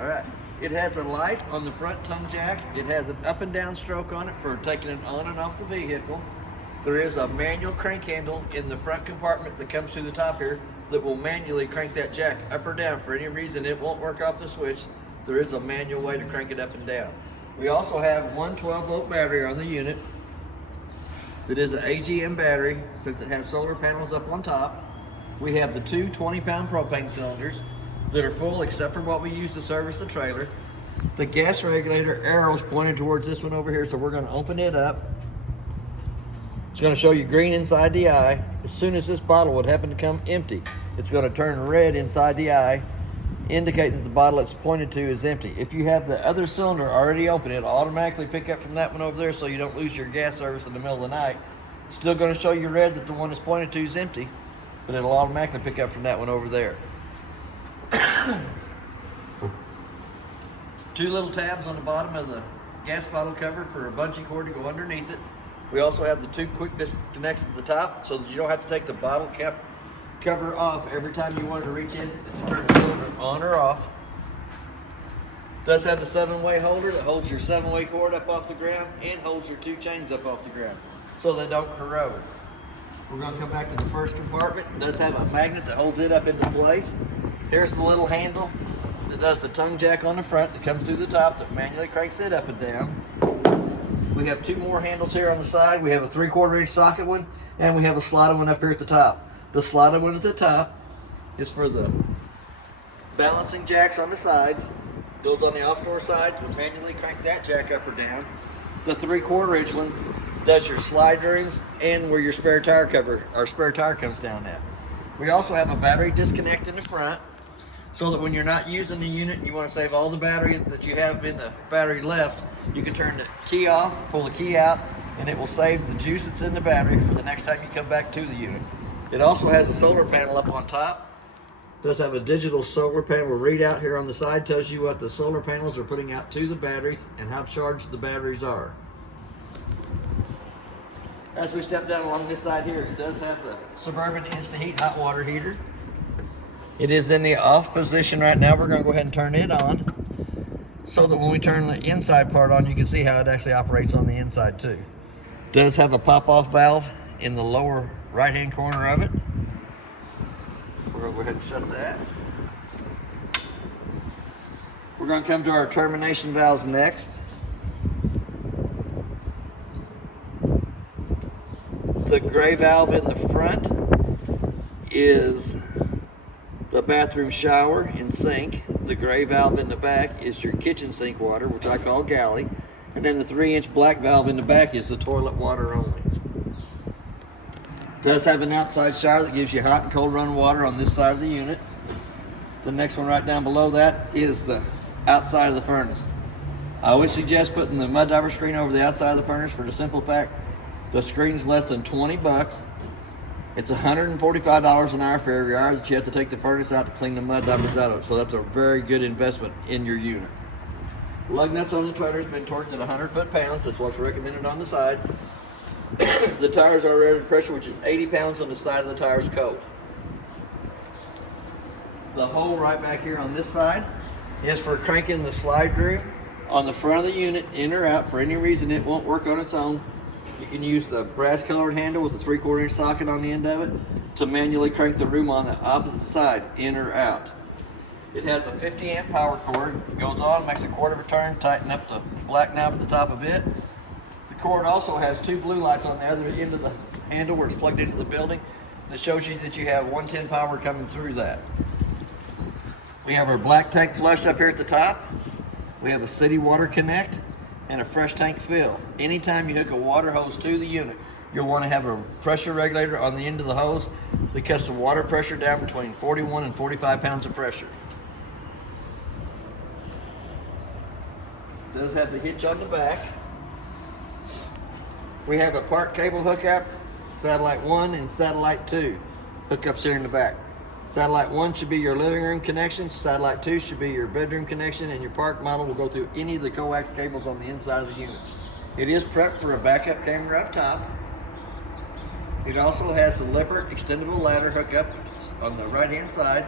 All right. It has a light on the front tongue jack. It has an up and down stroke on it for taking it on and off the vehicle. There is a manual crank handle in the front compartment that comes through the top here that will manually crank that jack up or down. For any reason it won't work off the switch, there is a manual way to crank it up and down. We also have one 12-volt battery on the unit that is an AGM battery since it has solar panels up on top. We have the two 20-pound propane cylinders that are full except for what we use to service the trailer. The gas regulator arrow's pointed towards this one over here, so we're going to open it up. It's going to show you green inside the eye. As soon as this bottle would happen to come empty, it's going to turn red inside the eye, indicate that the bottle it's pointed to is empty. If you have the other cylinder already open, it'll automatically pick up from that one over there so you don't lose your gas service in the middle of the night. It's still going to show you red that the one that's pointed to is empty, but it'll automatically pick up from that one over there. Two little tabs on the bottom of the gas bottle cover for a bungee cord to go underneath it. We also have the two quick disconnects at the top so that you don't have to take the bottle cap cover off every time you want to reach in and turn the cylinder on or off. It does have the 7-way holder that holds your 7-way cord up off the ground and holds your two chains up off the ground so they don't corrode. We're going to come back to the first compartment. It does have a magnet that holds it up into place. Here's the little handle that does the tongue jack on the front that comes through the top that manually cranks it up and down. We have two more handles here on the side. We have a 3/4 inch socket one and we have a slotted one up here at the top. The slotted one at the top is for the balancing jacks on the sides. Goes on the off-door side to manually crank that jack up or down. The 3/4 inch one does your slide rooms and where your spare tire cover, our spare tire comes down at. We also have a battery disconnect in the front so that when you're not using the unit and you want to save all the battery that you have in the battery left, you can turn the key off, pull the key out, and it will save the juice that's in the battery for the next time you come back to the unit. It also has a solar panel up on top. It does have a digital solar panel readout here on the side, tells you what the solar panels are putting out to the batteries and how charged the batteries are. As we step down along this side here, it does have the Suburban Insta-Heat hot water heater. It is in the off position right now. We're going to go ahead and turn it on so that when we turn the inside part on, you can see how it actually operates on the inside too. It does have a pop-off valve in the lower right-hand corner of it. We're going to go ahead and shut that. We're going to come to our termination valves next. The gray valve in the front is the bathroom shower and sink. The gray valve in the back is your kitchen sink water, which I call galley. And then the 3-inch black valve in the back is the toilet water only. It does have an outside shower that gives you hot and cold run water on this side of the unit. The next one right down below that is the outside of the furnace. I always suggest putting the mud diver screen over the outside of the furnace for the simple fact the screen's less than 20 bucks. It's $145 an hour for every hour that you have to take the furnace out to clean the mud divers out of it. So that's a very good investment in your unit. Lug nuts on the trailer has been torqued at 100 foot-pounds. That's what's recommended on the side. The tires are rated pressure, which is 80 pounds on the side of the tires cold. The hole right back here on this side is for cranking the slide room on the front of the unit in or out. For any reason it won't work on its own, you can use the brass colored handle with a 3/4 inch socket on the end of it to manually crank the room on the opposite side in or out. It has a 50 amp power cord. It goes on, makes a quarter of a turn, tighten up the black knob at the top of it. The cord also has two blue lights on the other end of the handle where it's plugged into the building that shows you that you have 110 power coming through that. We have our black tank flush up here at the top. We have a city water connect and a fresh tank fill. Anytime you hook a water hose to the unit, you'll want to have a pressure regulator on the end of the hose that cuts the water pressure down between 41 and 45 pounds of pressure. It does have the hitch on the back. We have a park cable hookup, satellite 1 and satellite 2 hookups here in the back. Satellite 1 should be your living room connection, satellite 2 should be your bedroom connection, and your park model will go through any of the coax cables on the inside of the unit. It is prepped for a backup camera up top. It also has the Lippert extendable ladder hookup on the right hand side.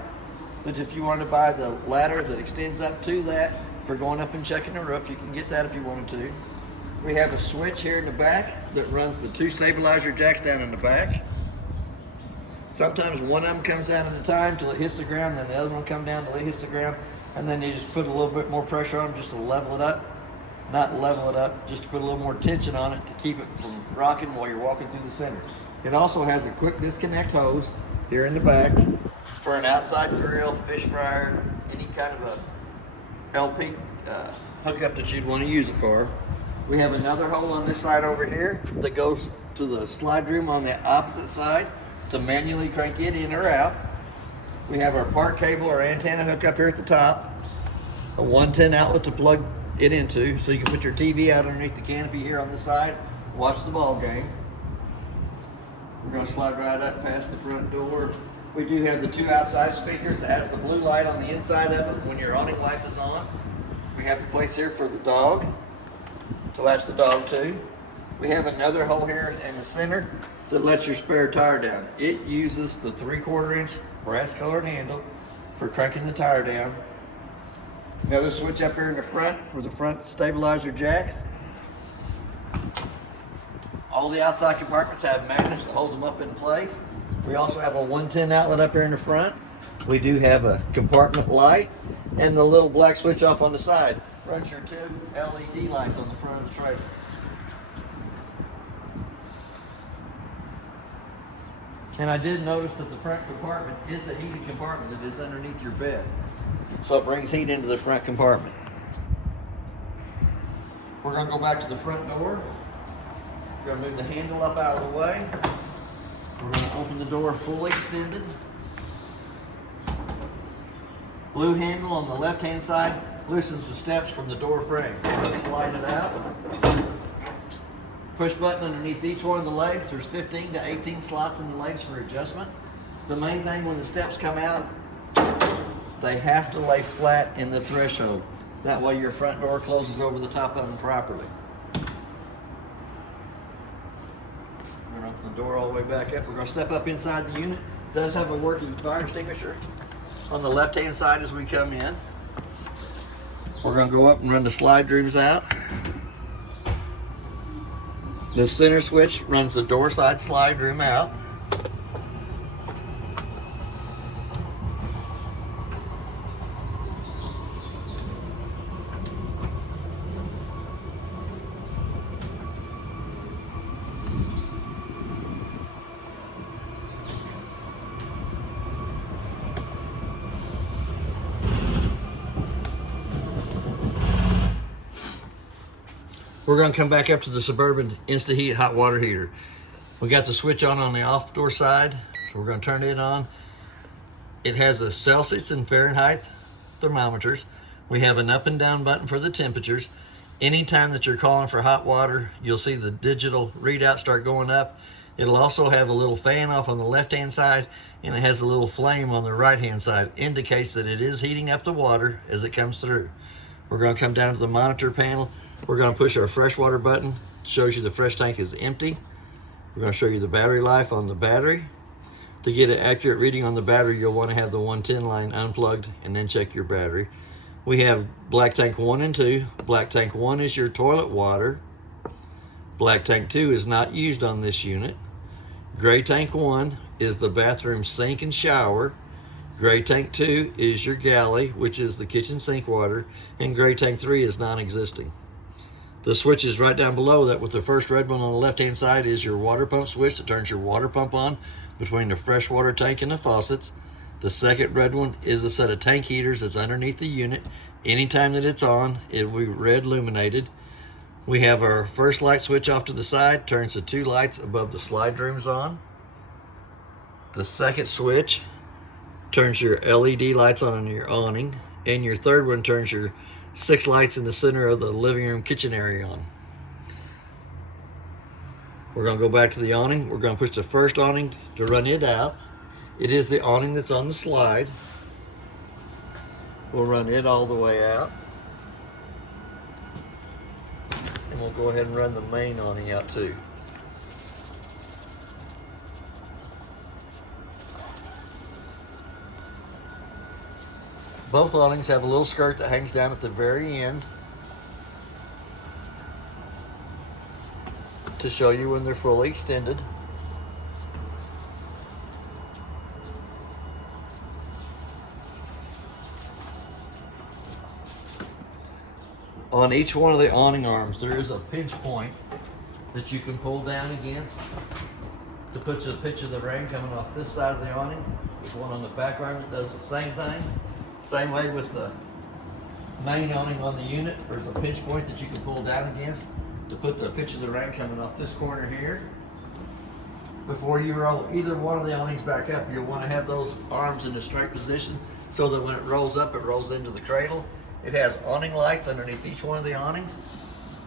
But if you want to buy the ladder that extends up to that for going up and checking the roof, you can get that if you wanted to. We have a switch here in the back that runs the 2 stabilizer jacks down in the back. Sometimes one of them comes down at a time till it hits the ground, then the other one comes down till it hits the ground, and then you just put a little bit more pressure on them just to level it up. Not level it up, just to put a little more tension on it to keep it from rocking while you're walking through the center. It also has a quick disconnect hose here in the back for an outside grill, fish fryer, any kind of a LP hookup that you'd want to use it for. We have another hole on this side over here that goes to the slide room on the opposite side to manually crank it in or out. We have our park cable or antenna hook up here at the top, a 110 outlet to plug it into, so you can put your TV out underneath the canopy here on the side, watch the ball game. We're going to slide right up past the front door. We do have the 2 outside speakers that has the blue light on the inside of it when your awning lights is on. We have a place here for the dog to latch the dog to. We have another hole here in the center that lets your spare tire down. It uses the 3/4 inch brass colored handle for cranking the tire down. Another switch up here in the front for the front stabilizer jacks. All the outside compartments have magnets that hold them up in place. We also have a 110 outlet up here in the front. We do have a compartment light, and the little black switch off on the side runs your 2 LED lights on the front of the trailer. And I did notice that the front compartment is a heated compartment that is underneath your bed. So it brings heat into the front compartment. We're going to go back to the front door. We're going to move the handle up out of the way. We're going to open the door fully extended. Blue handle on the left-hand side loosens the steps from the door frame. We're going to slide it out. Push button underneath each one of the legs. There's 15 to 18 slots in the legs for adjustment. The main thing when the steps come out, they have to lay flat in the threshold. That way your front door closes over the top of them properly. We're going to open the door all the way back up. We're going to step up inside the unit. It does have a working fire extinguisher on the left-hand side as we come in. We're going to go up and run the slide rooms out. The center switch runs the door side slide room out. We're going to come back up to the Suburban Insta-Heat hot water heater. We got the switch on the off door side, so we're going to turn it on. It has a Celsius and Fahrenheit thermometers. We have an up and down button for the temperatures. Anytime that you're calling for hot water, you'll see the digital readout start going up. It'll also have a little fan off on the left-hand side, and it has a little flame on the right-hand side. Indicates that it is heating up the water as it comes through. We're going to come down to the monitor panel. We're going to push our freshwater button. It shows you the fresh tank is empty. We're going to show you the battery life on the battery. To get an accurate reading on the battery, you'll want to have the 110 line unplugged and then check your battery. We have black tank 1 and 2. Black tank 1 is your toilet water. Black tank 2 is not used on this unit. Gray tank 1 is the bathroom sink and shower. Gray tank 2 is your galley, which is the kitchen sink water. And gray tank 3 is non-existing. The switch is right down below that with the first red one on the left-hand side is your water pump switch that turns your water pump on between the freshwater tank and the faucets. The second red one is a set of tank heaters that's underneath the unit. Anytime that it's on, it will be red illuminated. We have our first light switch off to the side, turns the 2 lights above the slide rooms on. The second switch turns your LED lights on your awning, and your third one turns your 6 lights in the center of the living room kitchen area on. We're going to go back to the awning. We're going to push the first awning to run it out. It is the awning that's on the slide. We'll run it all the way out. And we'll go ahead and run the main awning out too. Both awnings have a little skirt that hangs down at the very end to show you when they're fully extended. On each one of the awning arms, there is a pinch point that you can pull down against to put the pitch of the rain coming off this side of the awning. There's one on the back arm that does the same thing. Same way with the main awning on the unit. There's a pinch point that you can pull down against to put the pitch of the rain coming off this corner here. Before you roll either one of the awnings back up, you'll want to have those arms in a straight position so that when it rolls up, it rolls into the cradle. It has awning lights underneath each one of the awnings.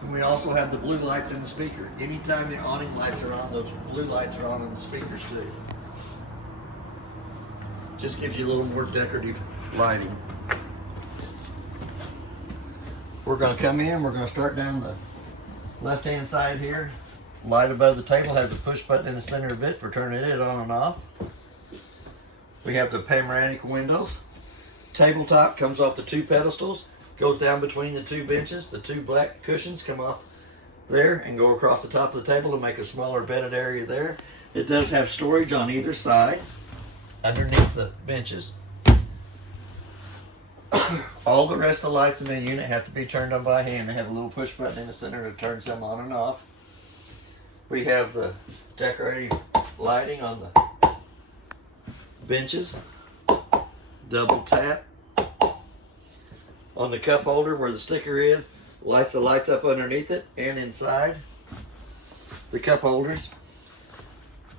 And we also have the blue lights in the speaker. Anytime the awning lights are on, those blue lights are on in the speakers too. Just gives you a little more decorative lighting. We're going to come in, we're going to start down the left-hand side here. Light above the table has a push button in the center of it for turning it on and off. We have the panoramic windows. Tabletop comes off the two pedestals, goes down between the two benches. The two black cushions come off there and go across the top of the table to make a smaller bedded area there. It does have storage on either side underneath the benches. All the rest of the lights in the unit have to be turned on by hand. They have a little push button in the center that turns them on and off. We have the decorative lighting on the benches. Double tap on the cup holder where the sticker is, lights the lights up underneath it and inside the cup holders.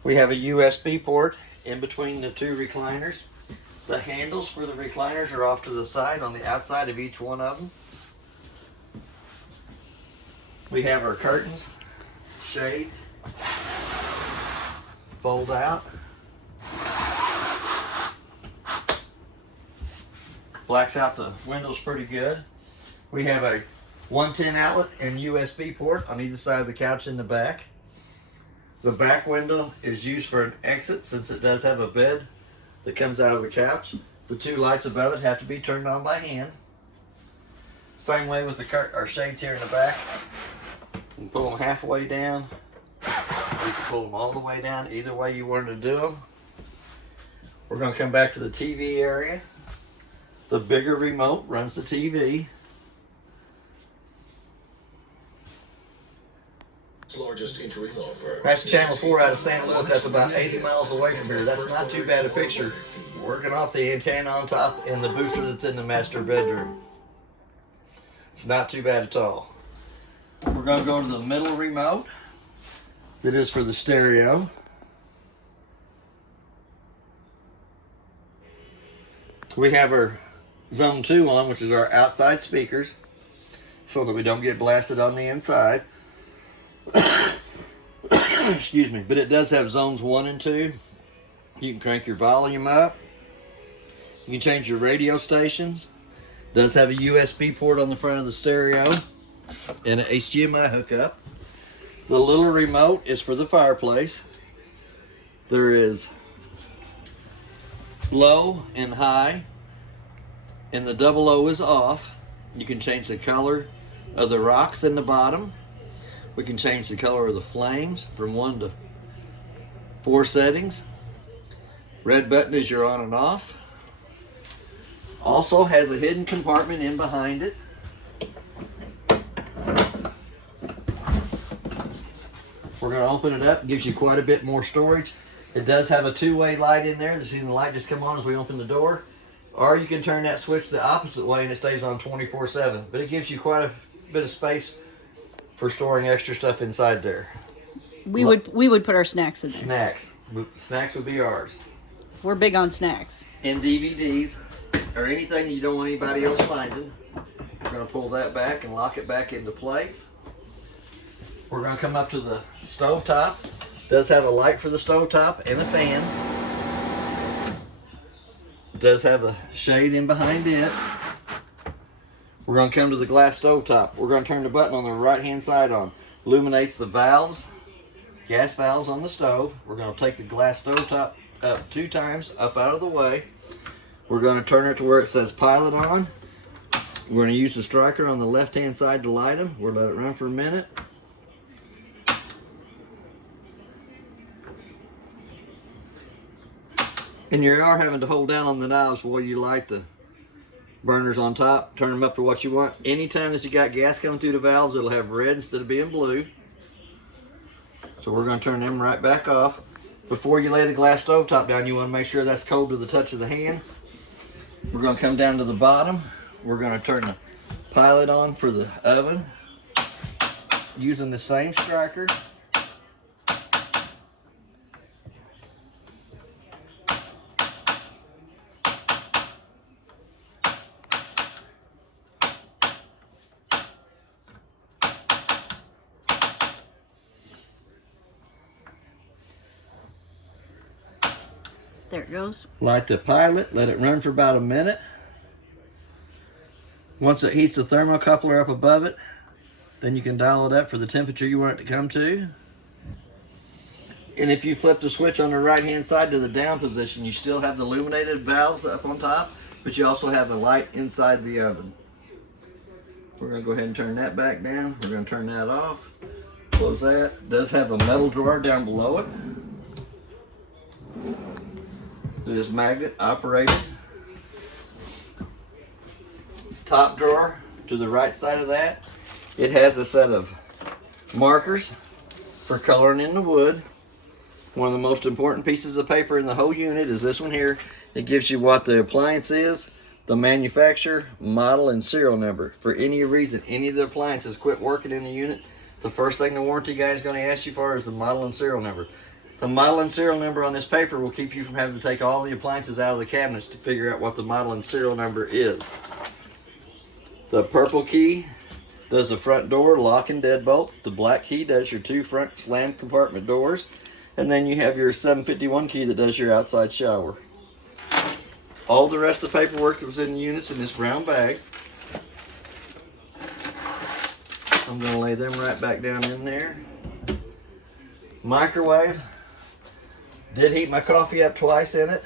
We have a USB port in between the two recliners. The handles for the recliners are off to the side on the outside of each one of them. We have our curtains, shades, fold out. Blacks out the windows pretty good. We have a 110 outlet and USB port on either side of the couch in the back. The back window is used for an exit since it does have a bed that comes out of the couch. The two lights above it have to be turned on by hand. Same way with our shades here in the back. You can pull them halfway down. You can pull them all the way down, either way you wanted to do them. We're going to come back to the TV area. The bigger remote runs the TV. That's channel 4 out of St. Louis. That's about 80 miles away from here. That's not too bad a picture. Working off the antenna on top and the booster that's in the master bedroom. It's not too bad at all. We're going to go to the middle remote. That is for the stereo. We have our Zone 2 on, which is our outside speakers, so that we don't get blasted on the inside. Excuse me, but it does have zones 1 and 2. You can crank your volume up. You can change your radio stations. It does have a USB port on the front of the stereo and an HDMI hookup. The little remote is for the fireplace. There is low and high, and the double O is off. You can change the color of the rocks in the bottom. We can change the color of the flames from 1 to 4 settings. Red button is your on and off. Also has a hidden compartment in behind it. We're going to open it up. It gives you quite a bit more storage. It does have a two-way light in there. See the light just come on as we open the door. Or you can turn that switch the opposite way and it stays on 24/7. But it gives you quite a bit of space for storing extra stuff inside there. We would put our snacks in there. Snacks would be ours. We're big on snacks. And DVDs or anything you don't want anybody else finding. We're going to pull that back and lock it back into place. We're going to come up to the stovetop. It does have a light for the stovetop and a fan. It does have a shade in behind it. We're going to come to the glass stovetop. We're going to turn the button on the right hand side on. Illuminates the valves, gas valves on the stove. We're going to take the glass stovetop up 2 times up out of the way. We're going to turn it to where it says pilot on. We're going to use the striker on the left hand side to light them. We'll let it run for a minute. And you are having to hold down on the knobs while you light the burners on top. Turn them up to what you want. Anytime that you got gas coming through the valves, it'll have red instead of being blue. So we're going to turn them right back off. Before you lay the glass stove top down, you want to make sure that's cold to the touch of the hand. We're going to come down to the bottom. We're going to turn the pilot on for the oven using the same striker. There it goes. Light the pilot, let it run for about a minute. Once it heats the thermocoupler up above it, then you can dial it up for the temperature you want it to come to. And if you flip the switch on the right hand side to the down position, you still have the illuminated valves up on top, but you also have a light inside the oven. We're going to go ahead and turn that back down. We're going to turn that off. Close that. It does have a metal drawer down below it. It is magnet operated. Top drawer to the right side of that, it has a set of markers for coloring in the wood. One of the most important pieces of paper in the whole unit is this one here. It gives you what the appliance is, the manufacturer, model, and serial number. For any reason, any of the appliances quit working in the unit, the first thing the warranty guy is going to ask you for is the model and serial number. The model and serial number on this paper will keep you from having to take all the appliances out of the cabinets to figure out what the model and serial number is. The purple key does the front door lock and deadbolt. The black key does your two front slam compartment doors. And then you have your 751 key that does your outside shower. All the rest of the paperwork that was in the units in this brown bag. I'm going to lay them right back down in there. Microwave. Did heat my coffee up twice in it.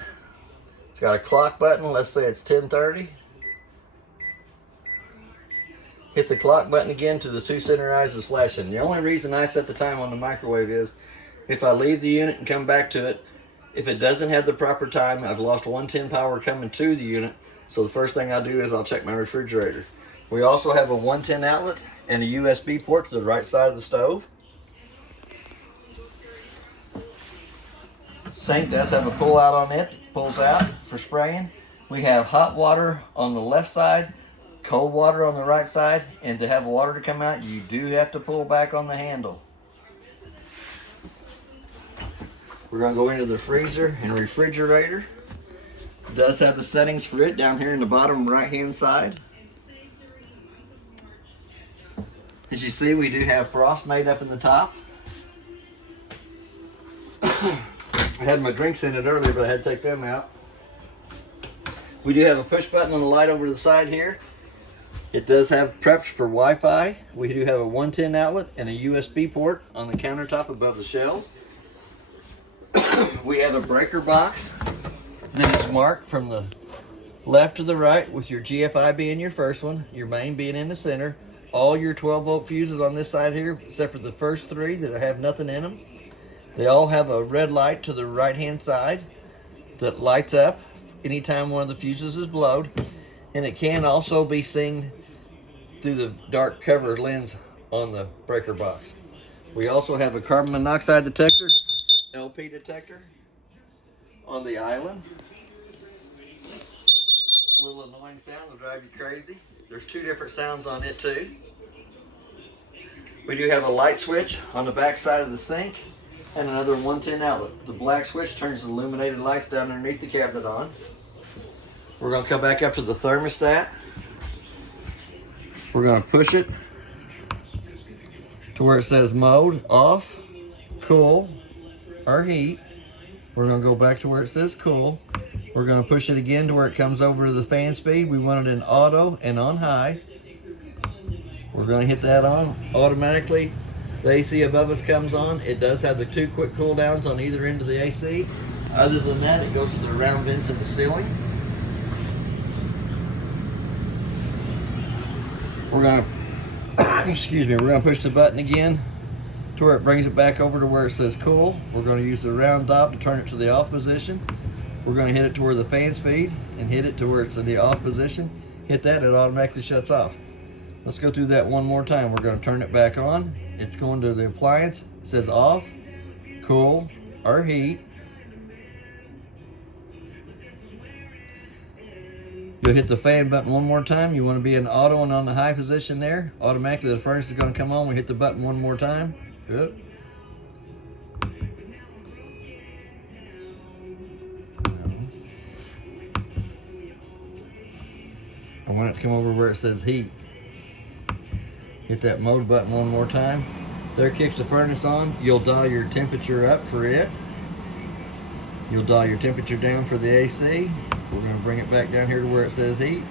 It's got a clock button. Let's say it's 10:30. Hit the clock button again till the two center eyes is flashing. The only reason I set the time on the microwave is if I leave the unit and come back to it, if it doesn't have the proper time, I've lost 110 power coming to the unit. So the first thing I'll do is I'll check my refrigerator. We also have a 110 outlet and a USB port to the right side of the stove. Sink does have a pull out on it, pulls out for spraying. We have hot water on the left side, cold water on the right side, and to have water to come out, you do have to pull back on the handle. We're going to go into the freezer and refrigerator. It does have the settings for it down here in the bottom right hand side. As you see, we do have frost made up in the top. I had my drinks in it earlier, but I had to take them out. We do have a push button on the light over to the side here. It does have preps for Wi-Fi. We do have a 110 outlet and a USB port on the countertop above the shelves. We have a breaker box that is marked from the left to the right with your GFI being your first one, your main being in the center. All your 12-volt fuses on this side here, except for the first three that have nothing in them. They all have a red light to the right-hand side that lights up anytime one of the fuses is blowed. And it can also be seen through the dark cover lens on the breaker box. We also have a carbon monoxide detector, LP detector on the island. Little annoying sound will drive you crazy. There's two different sounds on it too. We do have a light switch on the back side of the sink and another 110 outlet. The black switch turns the illuminated lights down underneath the cabinet on. We're going to come back up to the thermostat. We're going to push it to where it says mode, off, cool, or heat. We're going to go back to where it says cool. We're going to push it again to where it comes over to the fan speed. We want it in auto and on high. We're going to hit that on. Automatically, the AC above us comes on. It does have the two quick cool downs on either end of the AC. Other than that, it goes to the round vents in the ceiling. We're gonna, excuse me, we're gonna push the button again to where it brings it back over to where it says cool. We're gonna use the round knob to turn it to the off position. We're gonna hit it to where the fan speed and hit it to where it's in the off position. Hit that, it automatically shuts off. Let's go through that one more time. We're gonna turn it back on. It's going to the appliance. It says off, cool, or heat. You'll hit the fan button one more time. You want to be in auto and on the high position there. Automatically the furnace is going to come on. We hit the button one more time. Good. I want it to come over where it says heat. Hit that mode button one more time. There kicks the furnace on. You'll dial your temperature up for it. You'll dial your temperature down for the AC. We're going to bring it back down here to where it says heat.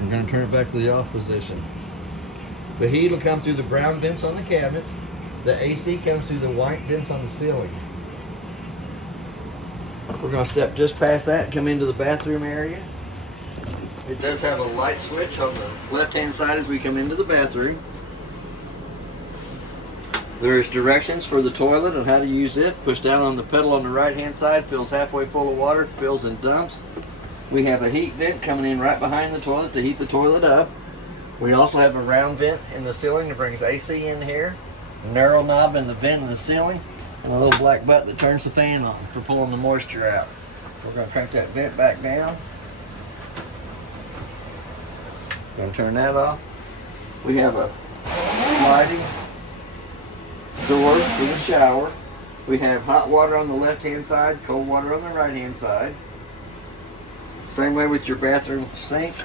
I'm going to turn it back to the off position. The heat will come through the brown vents on the cabinets. The AC comes through the white vents on the ceiling. We're going to step just past that and come into the bathroom area. It does have a light switch on the left-hand side as we come into the bathroom. There is directions for the toilet on how to use it. Push down on the pedal on the right-hand side, fills halfway full of water, fills and dumps. We have a heat vent coming in right behind the toilet to heat the toilet up. We also have a round vent in the ceiling that brings AC in here. A narrow knob in the vent in the ceiling. And a little black button that turns the fan on for pulling the moisture out. We're going to crank that vent back down. Going to turn that off. We have a sliding door for the shower. We have hot water on the left-hand side, cold water on the right-hand side. Same way with your bathroom sink.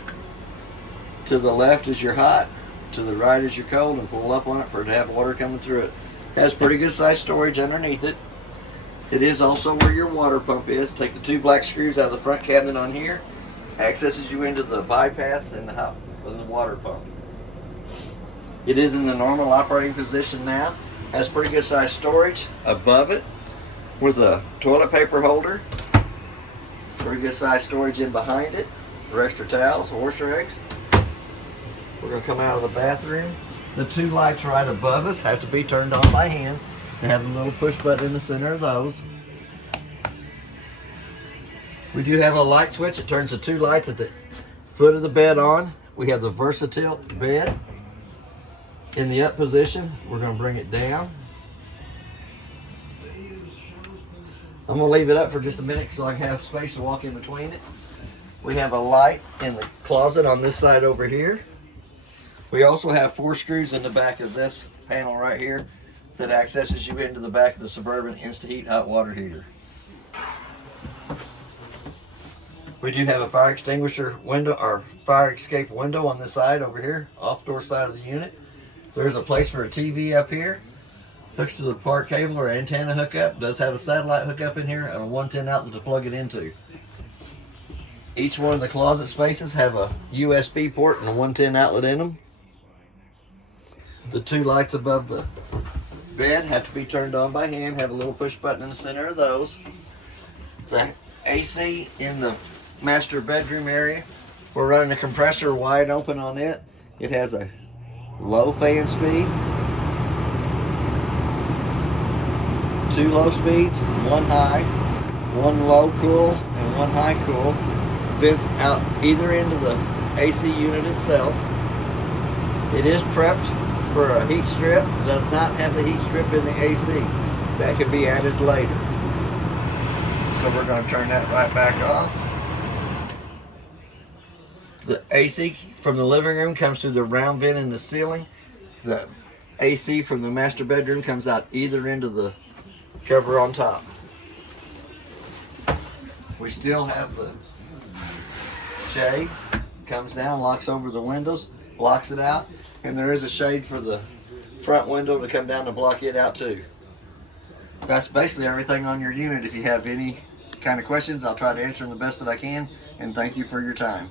To the left is your hot, to the right is your cold, and pull up on it for it to have water coming through it. Has pretty good sized storage underneath it. It is also where your water pump is. Take the two black screws out of the front cabinet on here. Accesses you into the bypass and the water pump. It is in the normal operating position now. Has pretty good sized storage above it with a toilet paper holder. Pretty good sized storage in behind it for extra towels, horse rags. We're going to come out of the bathroom. The two lights right above us have to be turned on by hand. They have a little push button in the center of those. We do have a light switch that turns the two lights at the foot of the bed on. We have the versatile bed in the up position. We're going to bring it down. I'm going to leave it up for just a minute so I can have space to walk in between it. We have a light in the closet on this side over here. We also have 4 screws in the back of this panel right here that accesses you into the back of the Suburban Insta-Heat hot water heater. We do have a fire extinguisher window or fire escape window on this side over here, off door side of the unit. There's a place for a TV up here. Hooks to the park cable or antenna hookup. Does have a satellite hookup in here and a 110 outlet to plug it into. Each one of the closet spaces have a USB port and a 110 outlet in them. The two lights above the bed have to be turned on by hand, have a little push button in the center of those. The AC in the master bedroom area, we're running a compressor wide open on it. It has a low fan speed, 2 low speeds, 1 high, 1 low cool, and 1 high cool. Vents out either end of the AC unit itself. It is prepped for a heat strip. Does not have the heat strip in the AC. That can be added later. So we're going to turn that right back off. The AC from the living room comes through the round vent in the ceiling. The AC from the master bedroom comes out either end of the cover on top. We still have the shades. Comes down, locks over the windows, blocks it out. And there is a shade for the front window to come down to block it out too. That's basically everything on your unit. If you have any kind of questions, I'll try to answer them the best that I can. And thank you for your time.